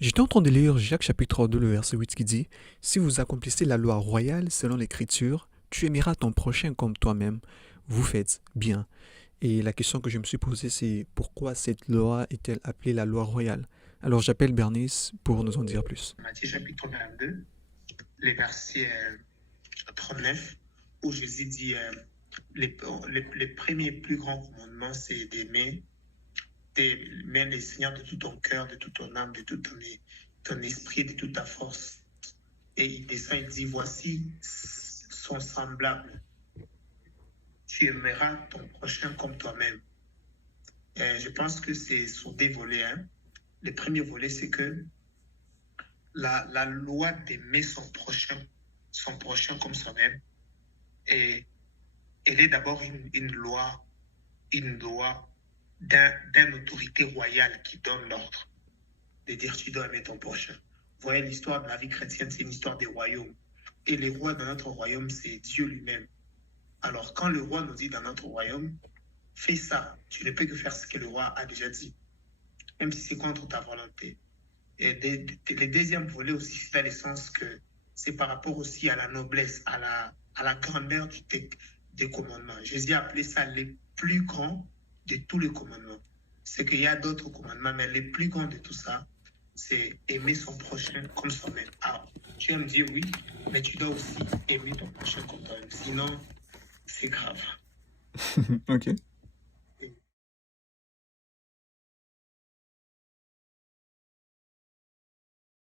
J'étais en train de lire Jacques chapitre 2, le verset 8 qui dit: Si vous accomplissez la loi royale selon l'Écriture, tu aimeras ton prochain comme toi-même. Vous faites bien. Et la question que je me suis posée, c'est pourquoi cette loi est-elle appelée la loi royale? Alors j'appelle Bernice pour nous en dire plus. Matthieu chapitre 22, les versets 39, où Jésus dit les premiers plus grands commandements, c'est d'aimer le Seigneur de tout ton cœur, de toute ton âme, de tout ton esprit, de toute ta force. Et il descend, il dit, voici son semblable. Tu aimeras ton prochain comme toi-même. Et je pense que c'est sur des volets. Le premier volet, c'est que la loi d'aimer son prochain comme soi-même, et elle est d'abord une loi d'une autorité royale qui donne l'ordre de dire tu dois aimer ton prochain. Vous voyez, l'histoire de la vie chrétienne, c'est une histoire des royaumes. Et les rois dans notre royaume, c'est Dieu lui-même. Alors, quand le roi nous dit dans notre royaume, fais ça, tu ne peux que faire ce que le roi a déjà dit, même si c'est contre ta volonté. Et le deuxième volet aussi, c'est dans le sens que c'est par rapport aussi à la noblesse, à la grandeur des commandements. Jésus a appelé ça les plus grands de tous les commandements. C'est qu'il y a d'autres commandements, mais les plus grands de tout ça, c'est aimer son prochain comme soi-même. Ah, tu aimes Dieu, oui, mais tu dois aussi aimer ton prochain comme toi-même. Sinon, c'est grave. Ok.